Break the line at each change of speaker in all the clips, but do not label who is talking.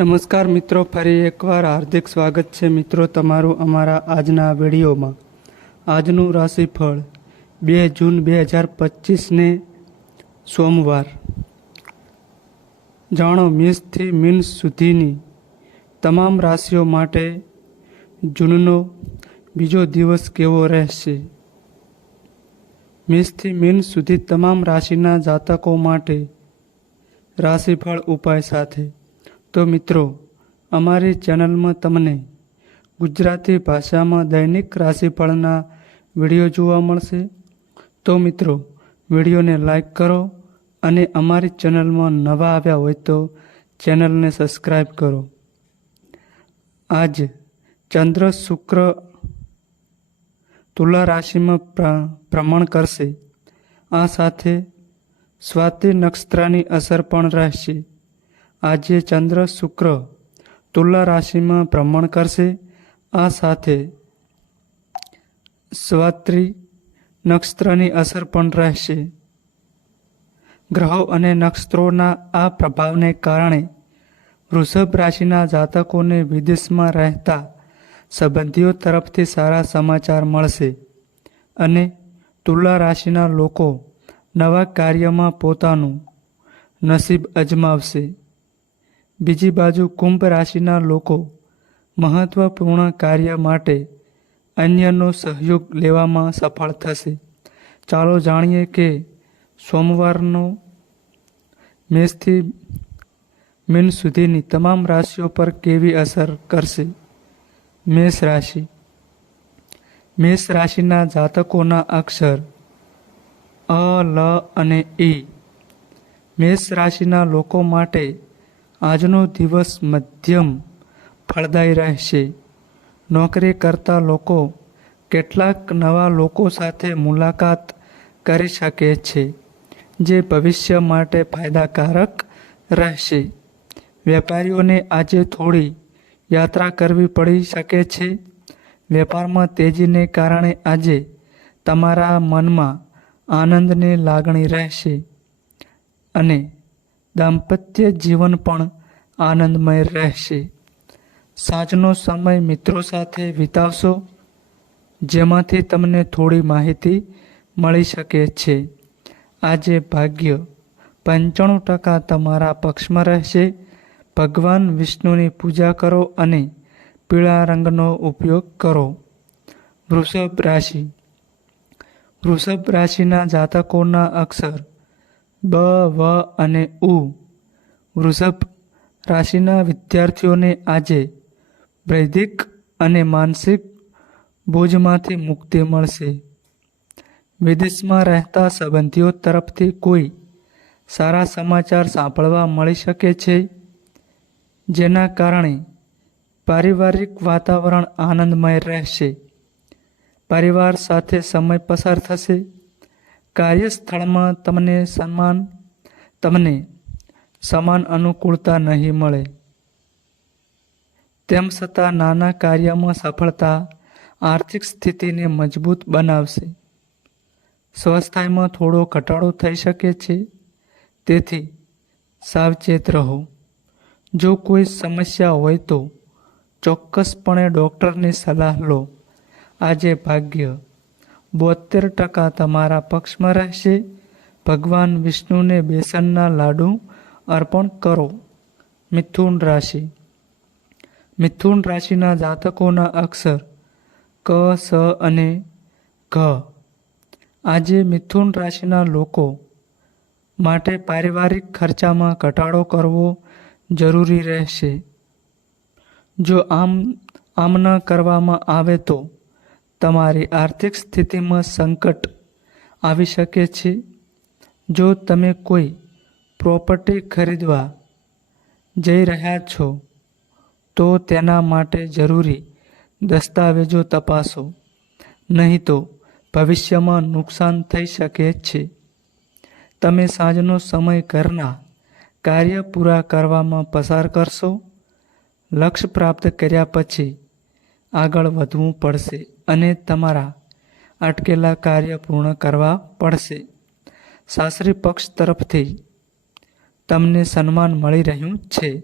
નમસ્કાર મિત્રો, ફરી એકવાર હાર્દિક સ્વાગત છે મિત્રો તમારું અમારા આજના વિડીયોમાં. આજનું રાશિફળ બે જૂન બે હજાર પચીસને સોમવાર. જાણો મેષથી મીન સુધીની તમામ રાશિઓ માટે જૂનનો બીજો દિવસ કેવો રહેશે? મેષથી મીન સુધી તમામ રાશિના જાતકો માટે રાશિફળ ઉપાય સાથે તો મિત્રો, અમારી ચેનલમાં તમને ગુજરાતી ભાષામાં દૈનિક રાશિફળના વીડિયો જોવા મળશે. તો મિત્રો, વિડીયોને લાઈક કરો અને અમારી ચેનલમાં નવા આવ્યા હોય તો ચેનલને સબસ્ક્રાઈબ કરો. આજ ચંદ્ર શુક્ર તુલા રાશિમાં ભ્રમણ કરશે. આ સાથે સ્વાતિ નક્ષત્રની અસર પણ રહેશે. આજે ચંદ્ર શુક્ર તુલા રાશિમાં ભ્રમણ કરશે. આ સાથે સ્વાત્રી નક્ષત્રની અસર પણ રહેશે. ગ્રહો અને નક્ષત્રોના આ પ્રભાવને કારણે વૃષભ રાશિના જાતકોને વિદેશમાં રહેતા સંબંધીઓ તરફથી સારા સમાચાર મળશે અને તુલા રાશિના લોકો નવા કાર્યમાં પોતાનું નસીબ અજમાવશે. બીજી બાજુ કુંભ રાશિના લોકો મહત્વપૂર્ણ કાર્ય માટે અન્યનો સહયોગ લેવામાં સફળ થશે. ચાલો જાણીએ કે સોમવારનો મેષથી મીન સુધીની તમામ રાશિઓ પર કેવી અસર કરશે? મેષ રાશિ. મેષ રાશિના જાતકોના અક્ષર અ, લ અને ઈ મેષ રાશિના લોકો માટે આજનો દિવસ મધ્યમ ફળદાયી રહેશે. નોકરી કરતા લોકો કેટલાક નવા લોકો સાથે મુલાકાત કરી શકે છે, જે ભવિષ્ય માટે ફાયદાકારક રહેશે. વેપારીઓને આજે થોડી યાત્રા કરવી પડી શકે છે. વેપારમાં તેજીને કારણે આજે તમારા મનમાં આનંદની લાગણી રહેશે અને દાંપત્ય જીવન પણ આનંદમય રહેશે. સાંજનો સમય મિત્રો સાથે વિતાવશો, જેમાંથી તમને થોડી માહિતી મળી શકે છે. આજે ભાગ્ય પંચાણું ટકા તમારા પક્ષમાં રહેશે. ભગવાન વિષ્ણુની પૂજા કરો અને પીળા રંગનો ઉપયોગ કરો. વૃષભ રાશિ. વૃષભ રાશિના જાતકોના અક્ષર બ, વ અને ઉ. વૃષભ રાશિના વિદ્યાર્થીઓને આજે બૌદ્ધિક અને માનસિક બોજમાંથી મુક્તિ મળશે. વિદેશમાં રહેતા સંબંધીઓ તરફથી કોઈ સારા સમાચાર સાંભળવા મળી શકે છે? જેના કારણે પારિવારિક વાતાવરણ આનંદમય રહેશે. પરિવાર સાથે સમય પસાર થશે? કાર્યસ્થળમાં તમને સન્માન તમને સમાન અનુકૂળતા નહીં મળે. તેમ છતાં નાના કાર્યમાં સફળતા આર્થિક સ્થિતિને મજબૂત બનાવશે. સ્વસ્થાયમાં થોડો ઘટાડો થઈ શકે છે. તેથી સાવચેત રહો. જો કોઈ સમસ્યા હોય તો ચોક્કસપણે ડૉક્ટરની સલાહ લો. આજે ભાગ્ય. બોતેર ટકા તમારા પક્ષમાં રહેશે. ભગવાન વિષ્ણુને બેસનના લાડુ અર્પણ કરો. મિથુન રાશિ. મિથુન રાશિના જાતકોના અક્ષર ક, સ અને ઘ. આજે મિથુન રાશિના લોકો માટે પારિવારિક ખર્ચામાં ઘટાડો કરવો જરૂરી રહેશે. જો આમ આમ ન કરવામાં આવે તો તમારી આર્થિક સ્થિતિમાં સંકટ આવી શકે છે. જો તમે કોઈ પ્રોપર્ટી ખરીદવા જઈ રહ્યા છો, તો તેના માટે જરૂરી દસ્તાવેજો તપાસો. નહીં તો ભવિષ્યમાં નુકસાન થઈ શકે છે. તમે સાંજનો સમય ઘરના કાર્ય પૂરા કરવામાં પસાર કરશો. લક્ષ્ય પ્રાપ્ત કર્યા પછી આગળ વધવું પડશે. અને તમારા અટકેલા કાર્ય પૂર્ણ કરવા પડશે. સાસરી પક્ષ તરફથી તમને સન્માન મળી રહ્યું છે.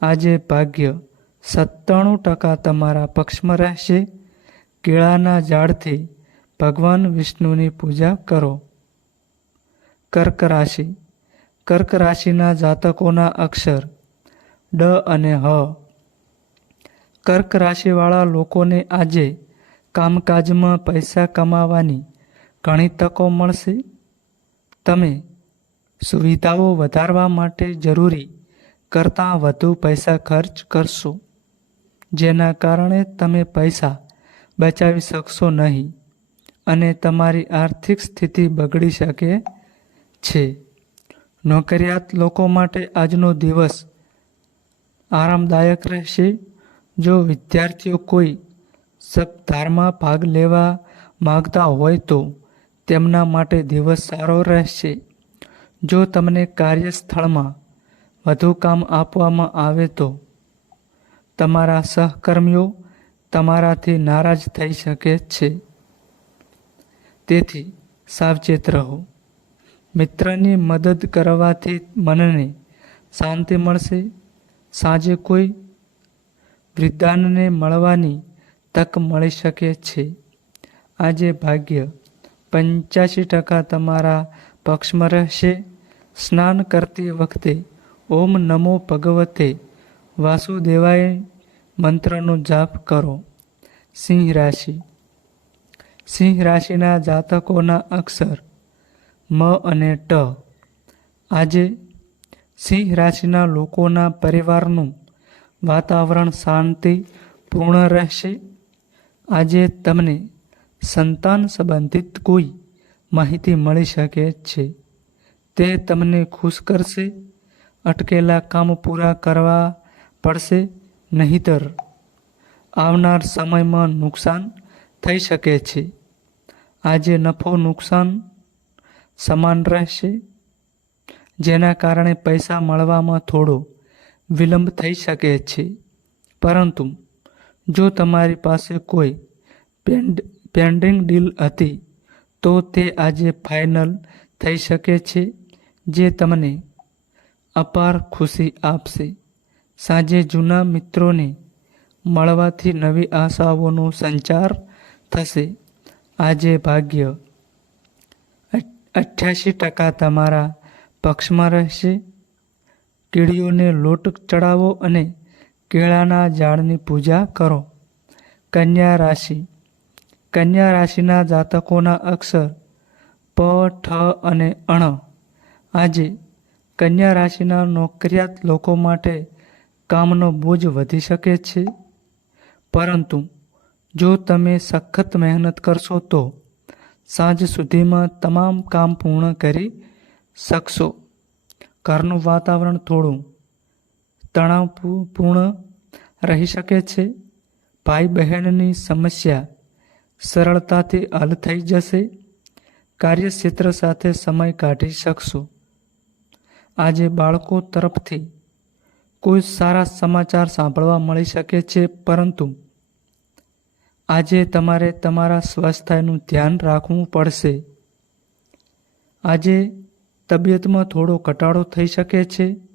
આજે ભાગ્ય સત્તાણું ટકા તમારા પક્ષમાં રહેશે. કેળાના ઝાડથી ભગવાન વિષ્ણુની પૂજા કરો. કર્ક રાશિ. કર્ક રાશિના જાતકોના અક્ષર ડ અને હ. કર્ક રાશિવાળા લોકોને આજે કામકાજમાં પૈસા કમાવાની ઘણી તકો મળશે? તમે સુવિધાઓ વધારવા માટે જરૂરી કરતાં વધુ પૈસા ખર્ચ કરશો, જેના કારણે તમે પૈસા બચાવી શકશો નહીં અને તમારી આર્થિક સ્થિતિ બગડી શકે છે. નોકરિયાત લોકો માટે આજનો દિવસ આરામદાયક રહેશે. જો વિદ્યાર્થીઓ કોઈ સપ્તાહમાં ભાગ લેવા માગતા હોય તો તેમના માટે દિવસ સારો રહેશે. જો તમને કાર્યસ્થળમાં વધુ કામ આપવામાં આવે તો તમારા સહકર્મીઓ તમારાથી નારાજ થઈ શકે છે. તેથી સાવચેત રહો. મિત્રની મદદ કરવાથી મનને શાંતિ મળશે. સાંજે કોઈ વૃદ્ધાનને મળવાની તક મળી શકે છે. આજે ભાગ્ય પંચ્યાસી ટકા તમારા પક્ષમાં રહેશે. સ્નાન કરતી વખતે ઓમ નમો ભગવતે વાસુદેવાય મંત્રનો જાપ કરો. સિંહ રાશિ. સિંહ રાશિના જાતકોના અક્ષર મ અને ટ. આજે સિંહ રાશિના લોકોના પરિવારનું વાતાવરણ શાંતિ પૂર્ણ રહેશે. આજે તમને સંતાન સંબંધિત કોઈ માહિતી મળી શકે છે. તે તમને ખુશ કરશે, અટકેલા કામ પૂરા કરવા પડશે, નહીતર આવનાર સમયમાં નુકસાન થઈ શકે છે. આજે નફો નુકસાન સમાન રહેશે, જેના કારણે પૈસા મળવામાં થોડો વિલંબ થઈ શકે છે. પરંતુ જો તમારી પાસે કોઈ પેન્ડ, પેન્ડિંગ ડીલ હતી, તો તે આજે ફાઇનલ થઈ શકે છે, જે તમને અપાર ખુશી આપશે. સાંજે જૂના મિત્રોને મળવાથી નવી આશાઓનો સંચાર થશે. આજે ભાગ્ય અઠ્યાસી ટકા તમારા પક્ષમાં રહેશે. કીડીઓને લોટ ચડાવો અને કેળાના ઝાડની પૂજા કરો. કન્યા રાશિ. કન્યા રાશિના જાતકોના અક્ષર પ, ઠ અને અણ. આજે કન્યા રાશિના નોકરિયાત લોકો માટે કામનો બોજ વધી શકે છે. પરંતુ જો તમે સખત મહેનત કરશો તો સાંજ સુધીમાં તમામ કામ પૂર્ણ કરી શકશો. ઘરનું વાતાવરણ થોડું તણાવપૂર્ણ રહી શકે છે. ભાઈ બહેનની સમસ્યા સરળતાથી હલ થઈ જશે. કાર્યક્ષેત્ર સાથે સમય કાઢી શકશો. આજે બાળકો તરફથી કોઈ સારા સમાચાર સાંભળવા મળી શકે છે, પરંતુ આજે તમારે તમારા સ્વાસ્થ્યનું ધ્યાન રાખવું પડશે. આજે તબિયતમાં થોડો ઘટાડો થઈ શકે છે.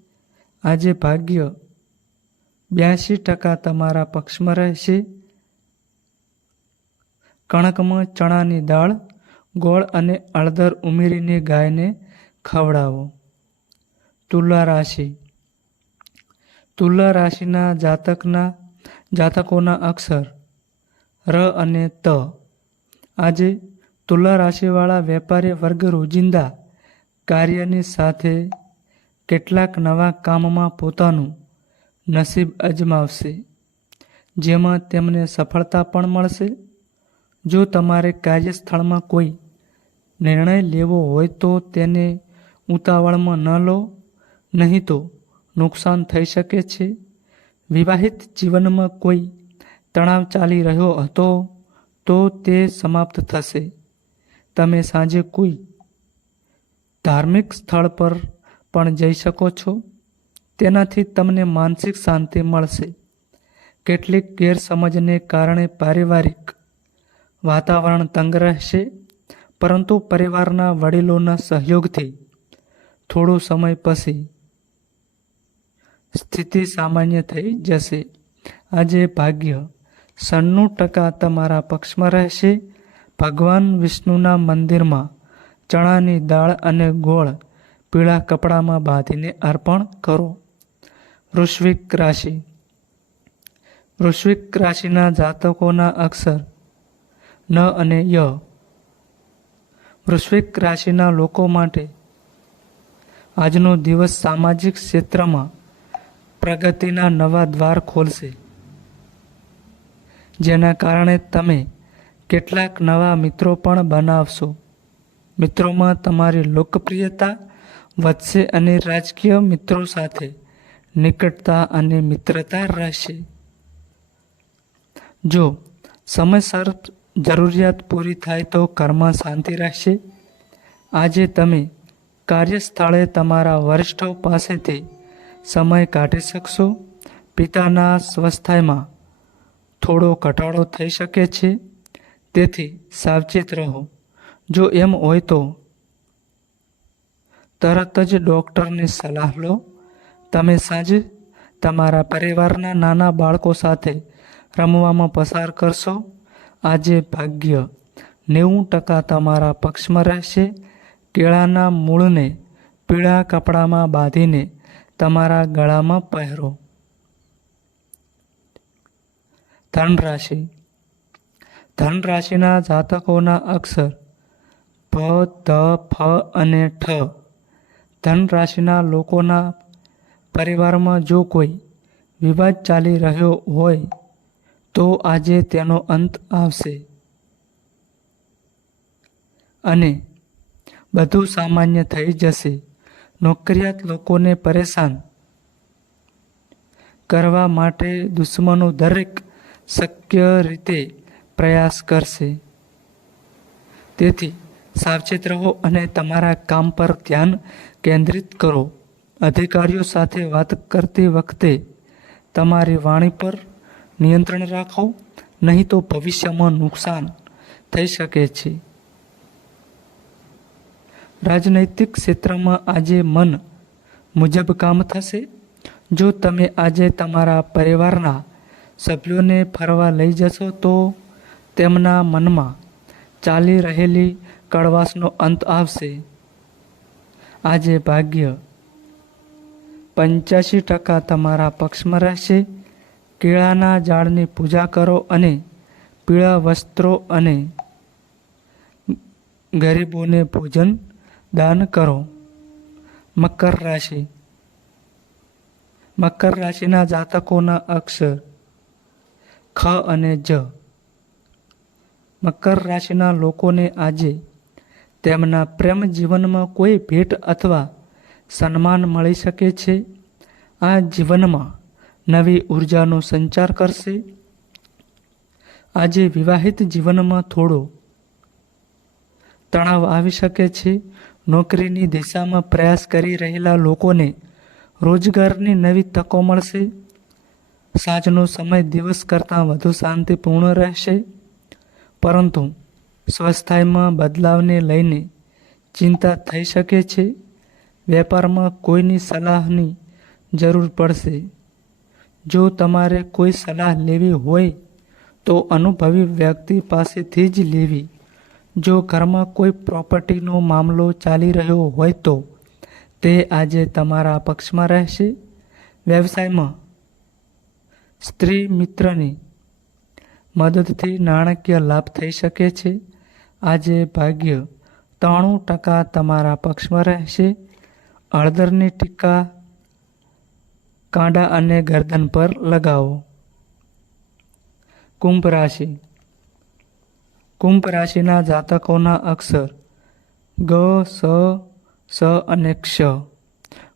આજે ભાગ્ય બ્યાસી ટકા તમારા પક્ષમાં રહેશે. કણકમાં ચણાની દાળ, ગોળ અને અળદર ઉમેરીને ગાયને ખવડાવો. તુલા રાશિ. તુલા રાશિના જાતકના, જાતકોના અક્ષર ર અને ત. આજે તુલા રાશિવાળા વેપારી વર્ગ રોજિંદા કાર્યની સાથે કેટલાક નવા કામમાં પોતાનું નસીબ અજમાવશે, જેમાં તેમને સફળતા પણ મળશે. જો તમારે કાર્યસ્થળમાં કોઈ નિર્ણય લેવો હોય તો તેને ઉતાવળમાં ન લો, નહીં તો નુકસાન થઈ શકે છે. વિવાહિત જીવનમાં કોઈ તણાવ ચાલી રહ્યો હતો તો તે સમાપ્ત થશે. તમે સાંજે કોઈ ધાર્મિક સ્થળ પર પણ જઈ શકો છો? તેનાથી તમને માનસિક શાંતિ મળશે. કેટલીક ગેરસમજને કારણે પારિવારિક વાતાવરણ તંગ રહેશે, પરંતુ પરિવારના વડીલોના સહયોગથી થોડો સમય પછી સ્થિતિ સામાન્ય થઈ જશે. આજે ભાગ્ય સન્નું ટકા તમારા પક્ષમાં રહેશે. ભગવાન વિષ્ણુના મંદિરમાં ચણાની દાળ અને ગોળ પીળા કપડામાં બાંધીને અર્પણ કરો. વૃશ્વિક રાશિ. વૃશ્વિક રાશિના જાતકોના અક્ષર ન અને ય. વૃશ્વિક રાશિના લોકો માટે આજનો દિવસ સામાજિક ક્ષેત્રમાં પ્રગતિના નવા દ્વાર ખોલશે. જેના કારણે તમે કેટલાક નવા મિત્રો પણ બનાવશો. મિત્રોમાં તમારી લોકપ્રિયતા વધશે અને રાજકીય મિત્રો સાથે નિકટતા અને મિત્રતા રહેશે. જો સમયસર જરૂરિયાત પૂરી થાય તો ઘરમાં શાંતિ રહેશે. આજે તમે કાર્યસ્થળે તમારા વરિષ્ઠો પાસેથી સમય કાઢી શકશો. પિતાના સ્વસ્થમાં થોડો ઘટાડો થઈ શકે છે. તેથી સાવચેત રહો. જો એમ હોય તો તરત જ ડૉક્ટરની સલાહ લો. તમે સાંજે તમારા પરિવારના નાના બાળકો સાથે રમવામાં પસાર કરશો. આજે ભાગ્ય નેવું ટકા તમારા પક્ષમાં રહેશે. કેળાના મૂળને પીળા કપડામાં બાંધીને તમારા ગળામાં પહેરો. ધન રાશિ ધન રાશિના જાતકોના અક્ષર ભ ધ, ફ અને ઠ ધન રાશિના લોકોના પરિવારમાં જો કોઈ વિવાદ ચાલી રહ્યો હોય, તો આજે તેનો અંત આવશે. અને બધું સામાન્ય થઈ જશે. નોકરિયાત લોકોને પરેશાન કરવા માટે દુશ્મનો દરેક શક્ય રીતે પ્રયાસ કરશે. તેથી સાવચેત રહો અને તમારા કામ પર ધ્યાન કેન્દ્રિત કરો. અધિકારીઓ સાથે વાત કરતી વખતે તમારી વાણી પર નિયંત્રણ રાખો, નહીં તો ભવિષ્યમાં નુકસાન થઈ શકે છે. રાજનૈતિક ક્ષેત્રમાં આજે મન મુજબ કામ થશે. જો તમે આજે તમારા પરિવારના સભ્યોને ફરવા લઈ જશો તો તેમના મનમાં ચાલી રહેલી કડવાશનો અંત આવશે. આજે ભાગ્ય પંચ્યાસી ટકા તમારા પક્ષમાં રહેશે. કેળાના ઝાડની પૂજા કરો અને પીળા વસ્ત્રો અને ગરીબોને ભોજન દાન કરો. મકર રાશિ. મકર રાશિના જાતકોના અક્ષર ખ અને જ. મકર રાશિના લોકોને આજે તેમના પ્રેમ જીવનમાં કોઈ ભેટ અથવા સન્માન મળી શકે છે? આ જીવનમાં નવી ઉર્જાનો સંચાર કરશે? આજે વિવાહિત જીવનમાં થોડો તણાવ આવી શકે છે. નોકરીની દિશામાં પ્રયાસ કરી રહેલા લોકોને રોજગારની નવી તકો મળશે. સાંજનો સમય દિવસ કરતાં વધુ શાંતિપૂર્ણ રહેશે. પરંતુ સ્વસ્થાયમાં બદલાવને લઈને ચિંતા થઈ શકે છે. વેપારમાં કોઈની સલાહની જરૂર પડશે. જો તમારે કોઈ સલાહ લેવી હોય, તો અનુભવી વ્યક્તિ પાસેથી જ લેવી. જો ઘરમાં કોઈ પ્રોપર્ટીનો મામલો ચાલી રહ્યો હોય તો, તે આજે તમારા પક્ષમાં રહેશે. વ્યવસાયમાં સ્ત્રી મિત્રની મદદથી નાણાકીય લાભ થઈ શકે છે. આજે ભાગ્ય ત્રાણું ટકા તમારા પક્ષમાં રહેશે. હળદરની ટીકા કાંડા અને ગરદન પર લગાવો. કુંભ રાશિ. કુંભ રાશિના જાતકોના અક્ષર ગ, સ સ અને ક્ષ.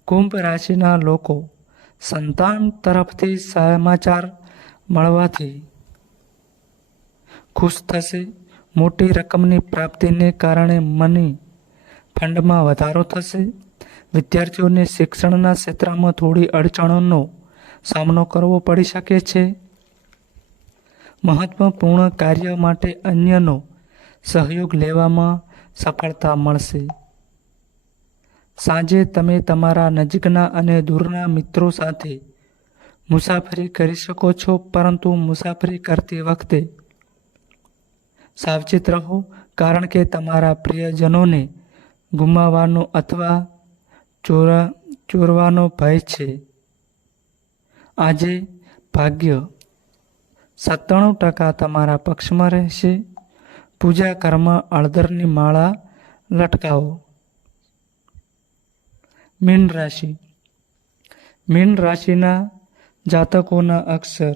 કુંભ રાશિના લોકો સંતાન તરફથી સમાચાર મળવાથી ખુશ થશે. મોટી રકમની પ્રાપ્તિને કારણે મની ફંડમાં વધારો થશે. વિદ્યાર્થીઓને શિક્ષણના ક્ષેત્રમાં થોડી અડચણોનો સામનો કરવો પડી શકે છે. મહત્વપૂર્ણ કાર્ય માટે અન્યનો સહયોગ લેવામાં સફળતા મળશે. સાંજે તમે તમારા નજીકના અને દૂરના મિત્રો સાથે મુસાફરી કરી શકો છો, પરંતુ મુસાફરી કરતી વખતે સાવચેત રહો, કારણ કે તમારા પ્રિયજનોને ગુમાવવાનો અથવા ચોરા, ચોરવાનો ભય છે. આજે ભાગ્ય સત્તાણું ટકા તમારા પક્ષમાં રહેશે. પૂજા કર્મ અળદરની માળા લટકાવો. મીન રાશિ. મીન રાશિના જાતકોના અક્ષર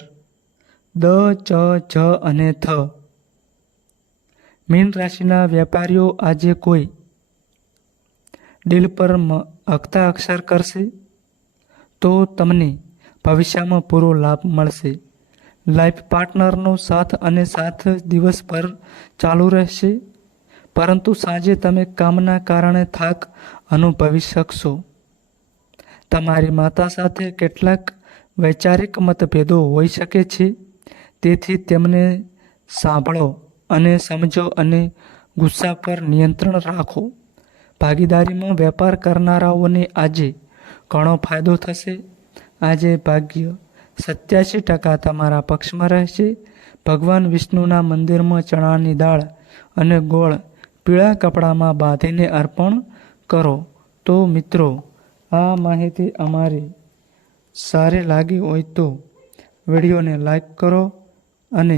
દ, ચ જ અને થ મીન રાશિના વેપારીઓ આજે કોઈ ડીલ પર અખતા અક્ષર કરશે? તો તમને ભવિષ્યમાં પૂરો લાભ મળશે. લાઈફ પાર્ટનરનો સાથ અને સાથ દિવસભર ચાલુ રહેશે. પરંતુ સાંજે તમે કામના કારણે થાક અનુભવી શકશો. તમારી માતા સાથે કેટલાક વૈચારિક મતભેદો હોઈ શકે છે. તેથી તેમને સાંભળો. અને સમજો અને ગુસ્સા પર નિયંત્રણ રાખો. ભાગીદારીમાં વેપાર કરનારાઓને આજે ઘણો ફાયદો થશે. આજે ભાગ્ય સત્યાસી ટકા તમારા પક્ષમાં રહેશે. ભગવાન વિષ્ણુના મંદિરમાં ચણાની દાળ અને ગોળ પીળા કપડામાં બાંધીને અર્પણ કરો. તો મિત્રો, આ માહિતી અમારી સારી લાગી હોય તો વિડીયોને લાઈક કરો અને